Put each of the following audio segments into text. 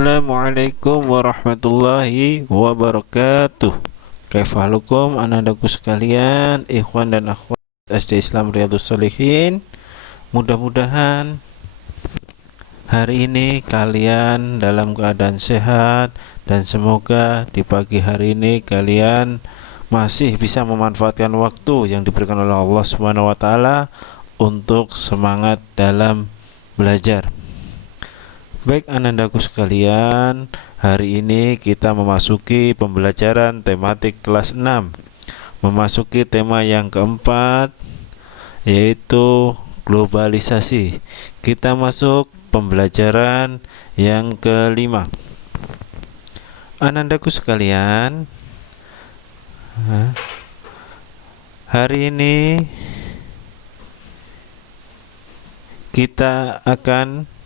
Assalamualaikum warahmatullahi wabarakatuh. Kaifahalukum anandaku sekalian, ikhwan dan akhwat SD Islam Riyadhus Shalihin. Mudah-mudahan hari ini kalian dalam keadaan sehat, dan semoga di pagi hari ini kalian masih bisa memanfaatkan waktu yang diberikan oleh Allah Subhanahu wa taala untuk semangat dalam belajar. Baik anandaku sekalian, hari ini kita memasuki pembelajaran tematik kelas 6, memasuki tema yang keempat, yaitu globalisasi. Kita masuk pembelajaran yang kelima. Anandaku sekalian, hari ini kita akan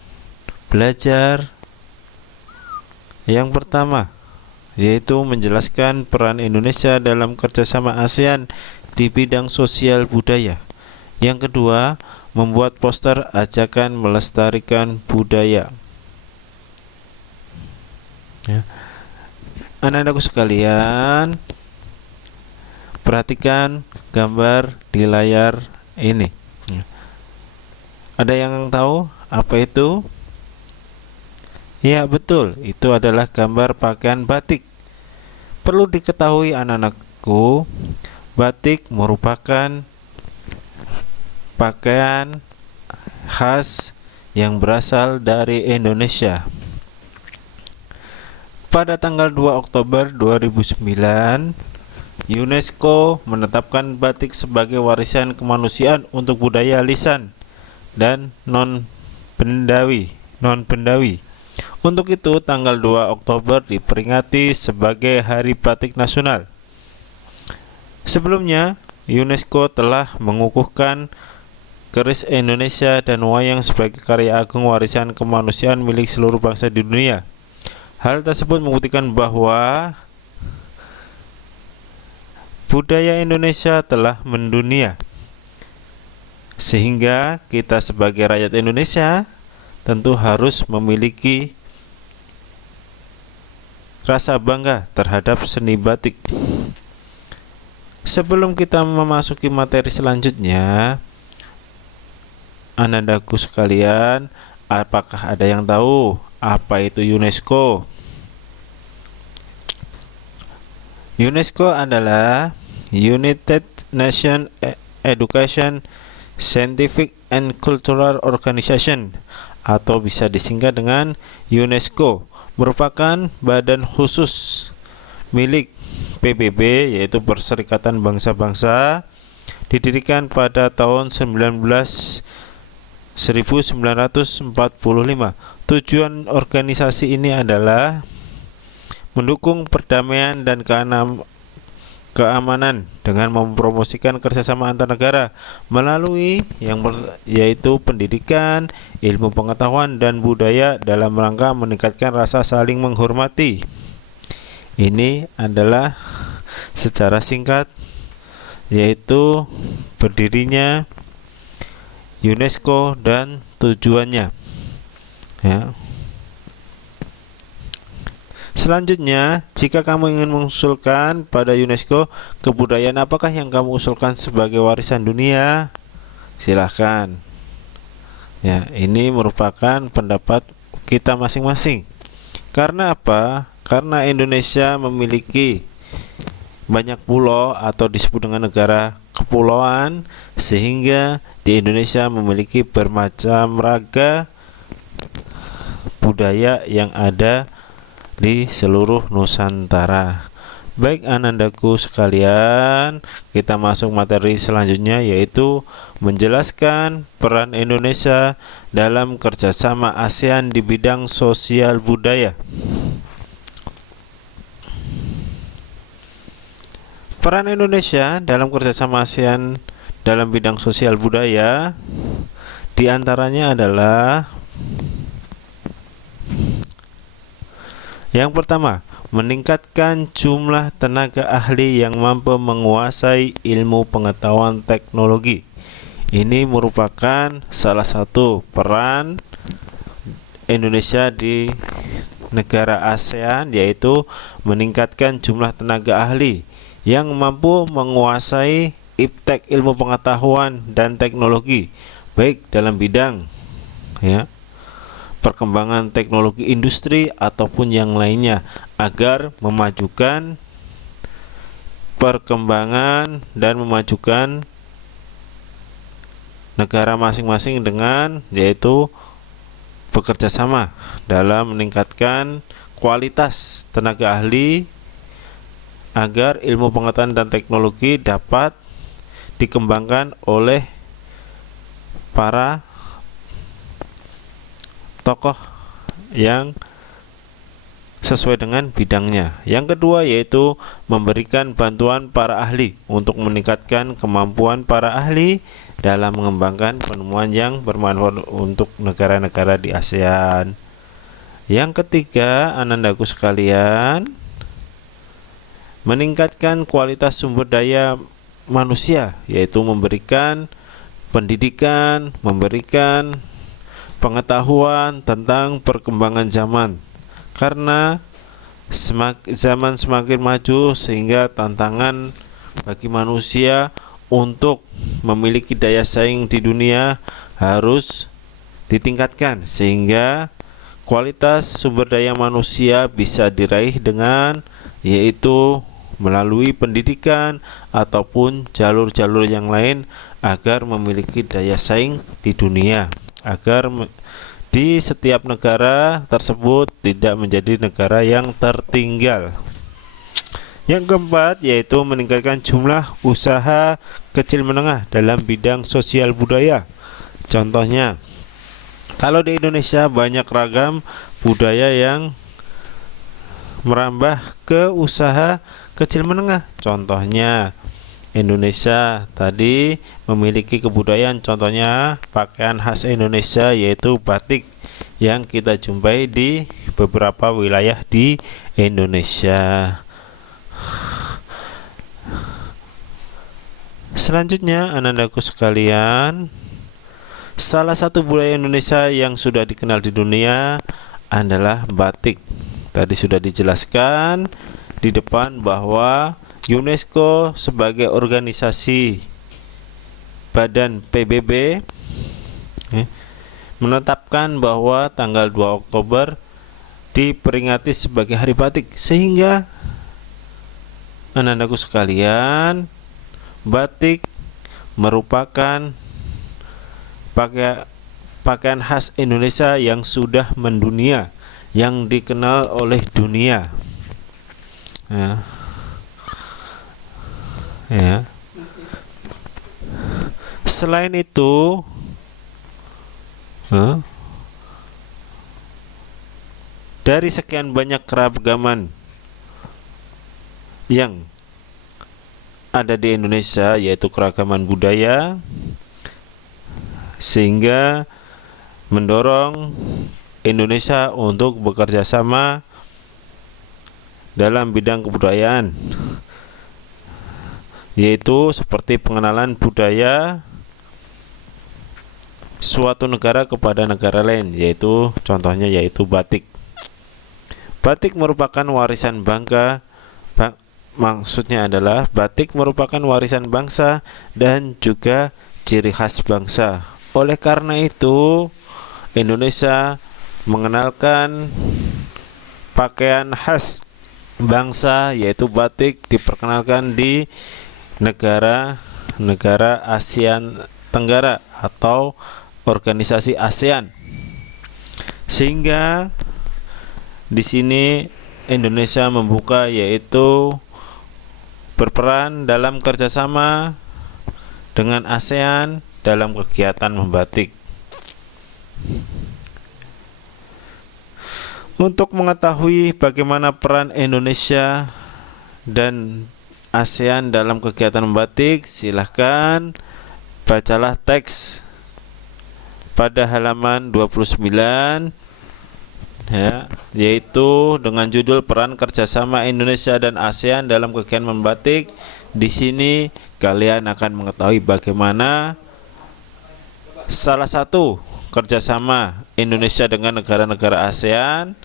belajar yang pertama, yaitu menjelaskan peran Indonesia dalam kerjasama ASEAN di bidang sosial budaya. Yang kedua, membuat poster ajakan melestarikan budaya. Anak-anakku sekalian, perhatikan gambar di layar ini. Ada yang tahu apa itu? Ya betul, itu adalah gambar pakaian batik. Perlu diketahui anak-anakku, batik merupakan pakaian khas yang berasal dari Indonesia. Pada tanggal 2 Oktober 2009, UNESCO menetapkan batik sebagai warisan kemanusiaan untuk budaya lisan dan non-bendawi. Untuk itu, tanggal 2 Oktober diperingati sebagai Hari Batik Nasional. Sebelumnya, UNESCO telah mengukuhkan keris Indonesia dan wayang sebagai karya agung warisan kemanusiaan milik seluruh bangsa di dunia. Hal tersebut membuktikan bahwa budaya Indonesia telah mendunia, sehingga kita sebagai rakyat Indonesia tentu harus memiliki rasa bangga terhadap seni batik. Sebelum kita memasuki materi selanjutnya, anandaku sekalian, apakah ada yang tahu apa itu UNESCO? UNESCO adalah United Nations Education, Scientific and Cultural Organization, atau bisa disingkat dengan UNESCO. Merupakan badan khusus milik PBB, yaitu Perserikatan Bangsa-Bangsa, didirikan pada tahun 1945. Tujuan organisasi ini adalah mendukung perdamaian dan keamanan dengan mempromosikan kerjasama antar negara melalui yaitu pendidikan, ilmu pengetahuan, dan budaya dalam rangka meningkatkan rasa saling menghormati. Ini adalah secara singkat yaitu berdirinya UNESCO dan tujuannya. Selanjutnya, jika kamu ingin mengusulkan pada UNESCO, kebudayaan apakah yang kamu usulkan sebagai warisan dunia? Silahkan. Ini merupakan pendapat kita masing-masing. Karena apa? Karena Indonesia memiliki banyak pulau atau disebut dengan negara kepulauan, sehingga di Indonesia memiliki bermacam raga budaya yang ada di seluruh Nusantara. Baik anandaku sekalian, kita masuk materi selanjutnya, yaitu menjelaskan peran Indonesia dalam kerjasama ASEAN di bidang sosial budaya. Peran Indonesia dalam kerjasama ASEAN dalam bidang sosial budaya diantaranya adalah: yang pertama, meningkatkan jumlah tenaga ahli yang mampu menguasai ilmu pengetahuan teknologi. Ini merupakan salah satu peran Indonesia di negara ASEAN yaitu meningkatkan jumlah tenaga ahli yang mampu menguasai iptek ilmu pengetahuan dan teknologi, baik dalam bidang perkembangan teknologi industri ataupun yang lainnya, agar memajukan perkembangan dan memajukan negara masing-masing dengan yaitu bekerja sama dalam meningkatkan kualitas tenaga ahli agar ilmu pengetahuan dan teknologi dapat dikembangkan oleh para tokoh yang sesuai dengan bidangnya. Yang kedua yaitu memberikan bantuan para ahli untuk meningkatkan kemampuan para ahli dalam mengembangkan penemuan yang bermanfaat untuk negara-negara di ASEAN. Yang ketiga, anandaku sekalian, meningkatkan kualitas sumber daya manusia, yaitu memberikan pendidikan, memberikan pengetahuan tentang perkembangan zaman. Karena zaman semakin maju sehingga tantangan bagi manusia untuk memiliki daya saing di dunia harus ditingkatkan, sehingga kualitas sumber daya manusia bisa diraih dengan yaitu melalui pendidikan ataupun jalur-jalur yang lain agar memiliki daya saing di dunia, agar di setiap negara tersebut tidak menjadi negara yang tertinggal. Yang keempat yaitu meningkatkan jumlah usaha kecil menengah dalam bidang sosial budaya. Contohnya, kalau di Indonesia banyak ragam budaya yang merambah ke usaha kecil menengah. Contohnya, Indonesia tadi memiliki kebudayaan, contohnya pakaian khas Indonesia yaitu batik yang kita jumpai di beberapa wilayah di Indonesia. Selanjutnya, anandaku sekalian, salah satu budaya Indonesia yang sudah dikenal di dunia adalah batik. Tadi sudah dijelaskan di depan bahwa UNESCO sebagai organisasi badan PBB menetapkan bahwa tanggal 2 Oktober diperingati sebagai Hari Batik, sehingga anandaku sekalian, batik merupakan pakaian khas Indonesia yang sudah mendunia, yang dikenal oleh dunia. Selain itu, dari sekian banyak keragaman yang ada di Indonesia, yaitu keragaman budaya, sehingga mendorong Indonesia untuk bekerja sama dalam bidang kebudayaan, yaitu seperti pengenalan budaya suatu negara kepada negara lain, yaitu contohnya yaitu batik. Batik merupakan warisan maksudnya adalah batik merupakan warisan bangsa dan juga ciri khas bangsa. Oleh karena itu, Indonesia mengenalkan pakaian khas bangsa yaitu batik diperkenalkan di negara-negara ASEAN Tenggara atau organisasi ASEAN, sehingga di sini Indonesia membuka yaitu berperan dalam kerjasama dengan ASEAN dalam kegiatan membatik. Untuk mengetahui bagaimana peran Indonesia dan ASEAN dalam kegiatan membatik, silahkan bacalah teks pada halaman 29 yaitu dengan judul peran kerjasama Indonesia dan ASEAN dalam kegiatan membatik. Di sini kalian akan mengetahui bagaimana salah satu kerjasama Indonesia dengan negara-negara ASEAN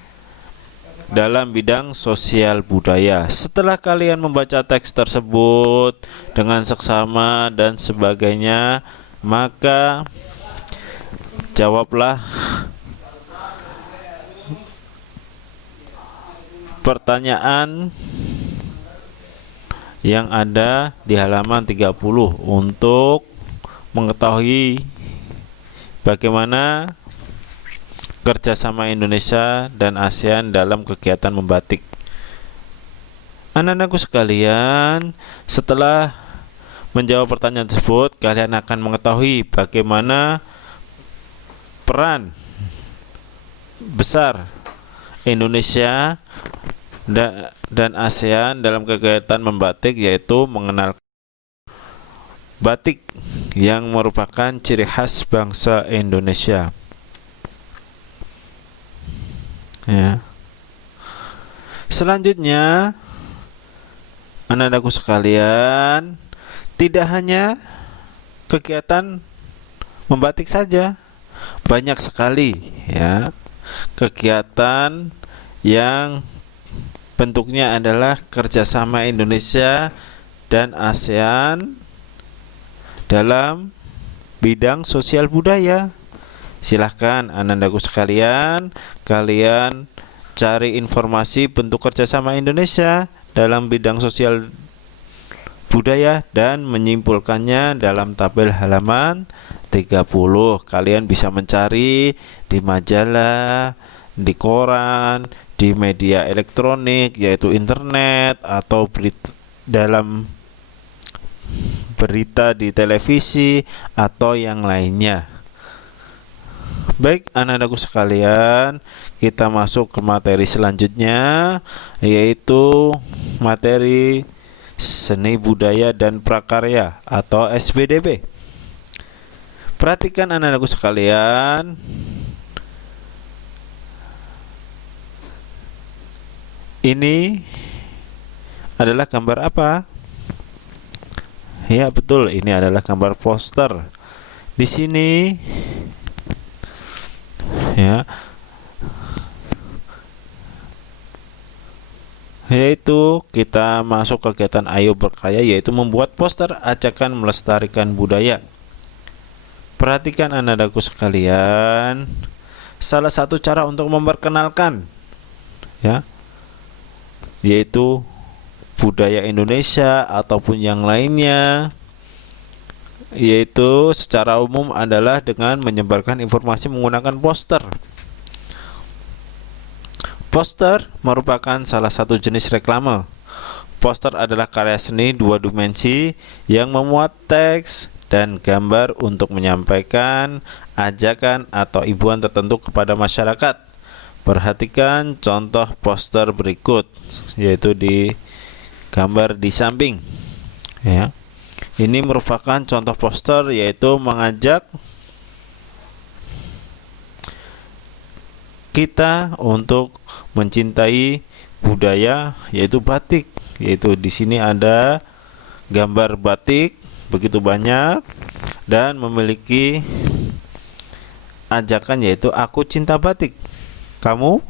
dalam bidang sosial budaya. Setelah kalian membaca teks tersebut dengan seksama dan sebagainya, maka jawablah pertanyaan yang ada di halaman 30 untuk mengetahui bagaimana kerjasama Indonesia dan ASEAN dalam kegiatan membatik. Anak-anakku sekalian, setelah menjawab pertanyaan tersebut, kalian akan mengetahui bagaimana peran besar Indonesia dan ASEAN dalam kegiatan membatik, yaitu mengenal batik yang merupakan ciri khas bangsa Indonesia. Ya. Selanjutnya, anak-anakku sekalian, tidak hanya kegiatan membatik saja, banyak sekali ya kegiatan yang bentuknya adalah kerjasama Indonesia dan ASEAN dalam bidang sosial budaya. Silahkan anak-anakku sekalian, kalian cari informasi bentuk kerjasama Indonesia dalam bidang sosial budaya dan menyimpulkannya dalam tabel halaman 30. Kalian bisa mencari di majalah, di koran, di media elektronik yaitu internet, atau dalam berita di televisi atau yang lainnya. Baik anak-anakku sekalian, kita masuk ke materi selanjutnya, yaitu materi seni budaya dan prakarya atau SBDP. Perhatikan anak-anakku sekalian, ini adalah gambar apa? Ya betul, ini adalah gambar poster. Di sini ya, yaitu kita masuk kegiatan Ayo Berkarya, yaitu membuat poster ajakan melestarikan budaya. Perhatikan anak-anakku sekalian, salah satu cara untuk memperkenalkan ya, yaitu budaya Indonesia ataupun yang lainnya, yaitu secara umum adalah dengan menyebarkan informasi menggunakan poster. Poster merupakan salah satu jenis reklame. Poster adalah karya seni dua dimensi yang memuat teks dan gambar untuk menyampaikan ajakan atau himbauan tertentu kepada masyarakat. Perhatikan contoh poster berikut, yaitu di gambar di samping ya. Ini merupakan contoh poster, yaitu mengajak kita untuk mencintai budaya, yaitu batik. Yaitu di sini ada gambar batik begitu banyak dan memiliki ajakan, yaitu aku cinta batik. Kamu?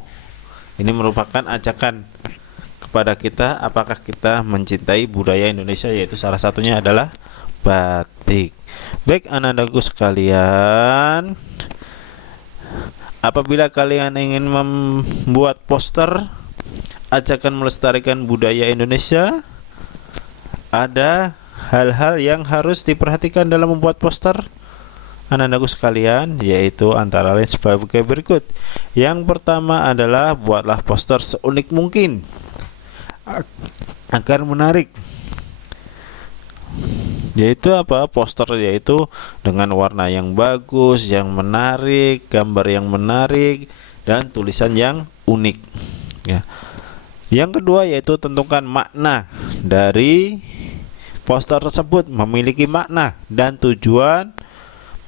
Ini merupakan ajakan kepada kita, apakah kita mencintai budaya Indonesia, yaitu salah satunya adalah batik. Baik anak-anakku sekalian, apabila kalian ingin membuat poster ajakan melestarikan budaya Indonesia, ada hal-hal yang harus diperhatikan dalam membuat poster anak-anakku sekalian, yaitu antara lain sebagai berikut. Yang pertama adalah buatlah poster seunik mungkin agar menarik. Yaitu apa? Poster yaitu dengan warna yang bagus, yang menarik, gambar yang menarik, dan tulisan yang unik ya. Yang kedua yaitu tentukan makna dari poster tersebut, memiliki makna dan tujuan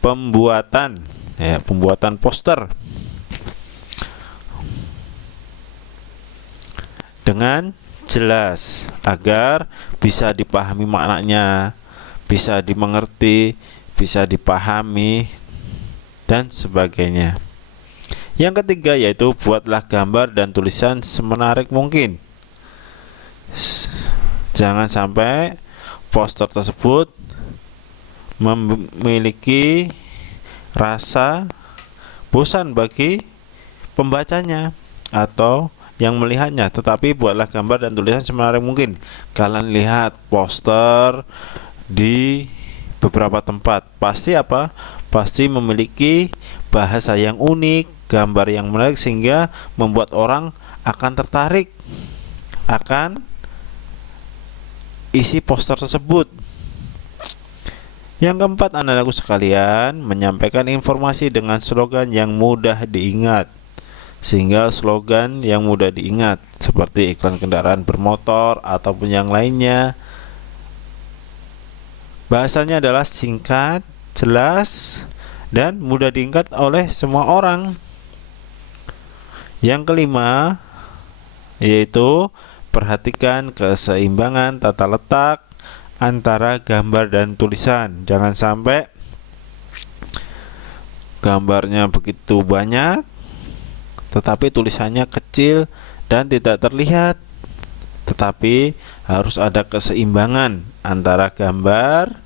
pembuatan ya, pembuatan poster dengan jelas agar bisa dipahami maknanya, bisa dimengerti, bisa dipahami dan sebagainya. Yang ketiga yaitu buatlah gambar dan tulisan semenarik mungkin. Jangan sampai poster tersebut memiliki rasa bosan bagi pembacanya atau yang melihatnya, tetapi buatlah gambar dan tulisan semenarik mungkin. Kalian lihat poster di beberapa tempat, pasti apa? Pasti memiliki bahasa yang unik, gambar yang menarik, sehingga membuat orang akan tertarik akan isi poster tersebut. Yang keempat, anak-anakku sekalian, menyampaikan informasi dengan slogan yang mudah diingat. Sehingga slogan yang mudah diingat seperti iklan kendaraan bermotor ataupun yang lainnya, bahasanya adalah singkat, jelas, dan mudah diingat oleh semua orang. Yang kelima yaitu perhatikan keseimbangan tata letak antara gambar dan tulisan. Jangan sampai gambarnya begitu banyak tetapi tulisannya kecil dan tidak terlihat. Tetapi harus ada keseimbangan antara gambar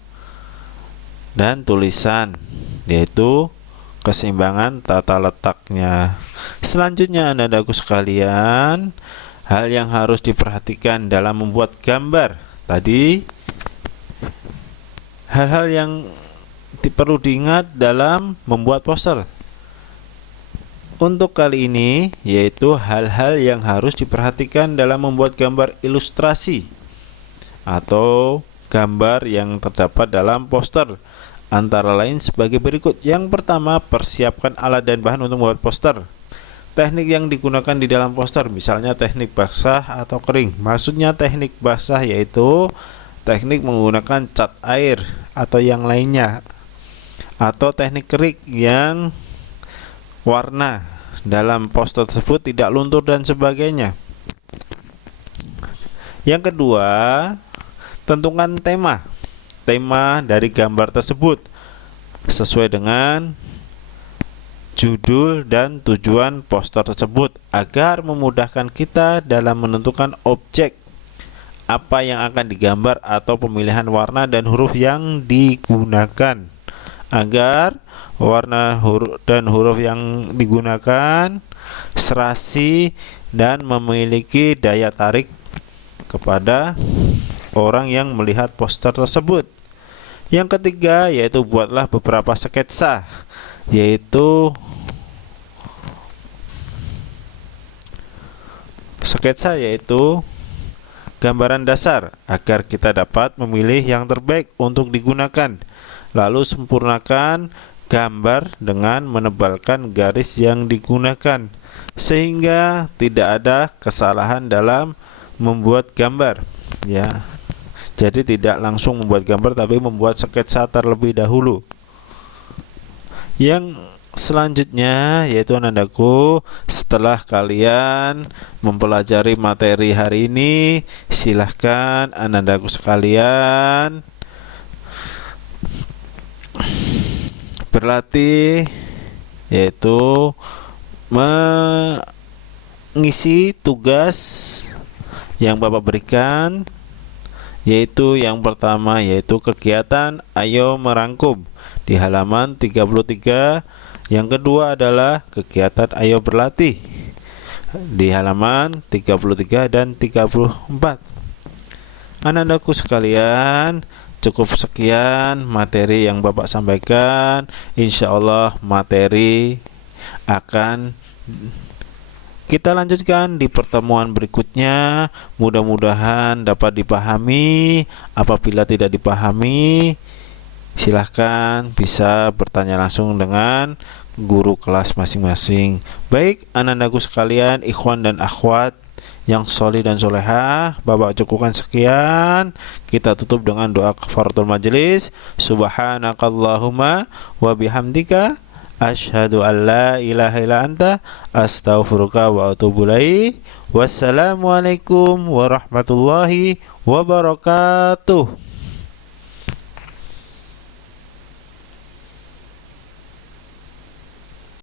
dan tulisan, yaitu keseimbangan tata letaknya. Selanjutnya, anak-anakku sekalian, hal yang harus diperhatikan dalam membuat gambar. Tadi hal-hal yang perlu diingat dalam membuat poster. Untuk kali ini yaitu hal-hal yang harus diperhatikan dalam membuat gambar ilustrasi atau gambar yang terdapat dalam poster, antara lain sebagai berikut. Yang pertama, persiapkan alat dan bahan untuk membuat poster. Teknik yang digunakan di dalam poster, misalnya teknik basah atau kering. Maksudnya teknik basah yaitu teknik menggunakan cat air atau yang lainnya, atau teknik kering yang warna dalam poster tersebut tidak luntur dan sebagainya. Yang kedua, tentukan tema dari gambar tersebut sesuai dengan judul dan tujuan poster tersebut agar memudahkan kita dalam menentukan objek apa yang akan digambar atau pemilihan warna dan huruf yang digunakan, agar warna dan huruf yang digunakan serasi dan memiliki daya tarik kepada orang yang melihat poster tersebut. Yang ketiga yaitu buatlah beberapa sketsa, yaitu gambaran dasar agar kita dapat memilih yang terbaik untuk digunakan. Lalu sempurnakan gambar dengan menebalkan garis yang digunakan sehingga tidak ada kesalahan dalam membuat gambar, ya. Jadi tidak langsung membuat gambar tapi membuat sketsa terlebih dahulu. Yang selanjutnya yaitu anak-anakku, setelah kalian mempelajari materi hari ini, silahkan anak-anakku sekalian berlatih, yaitu mengisi tugas yang Bapak berikan, yaitu yang pertama yaitu kegiatan ayo merangkum di halaman 33. Yang kedua adalah kegiatan ayo berlatih di halaman 33 dan 34. Anak-anakku sekalian, cukup sekian materi yang Bapak sampaikan. Insya Allah materi akan kita lanjutkan di pertemuan berikutnya. Mudah-mudahan dapat dipahami. Apabila tidak dipahami, silahkan bisa bertanya langsung dengan guru kelas masing-masing. Baik anak-anakku sekalian, ikhwan dan akhwat yang solih dan solehah, Bapak cukupkan sekian. Kita tutup dengan doa kafaratul majelis. Subhanakallahumma wa bihamdika asyhadu an la ilaha illa anta astaghfiruka wa atubu ilaik. Wassalamualaikum warahmatullahi wabarakatuh.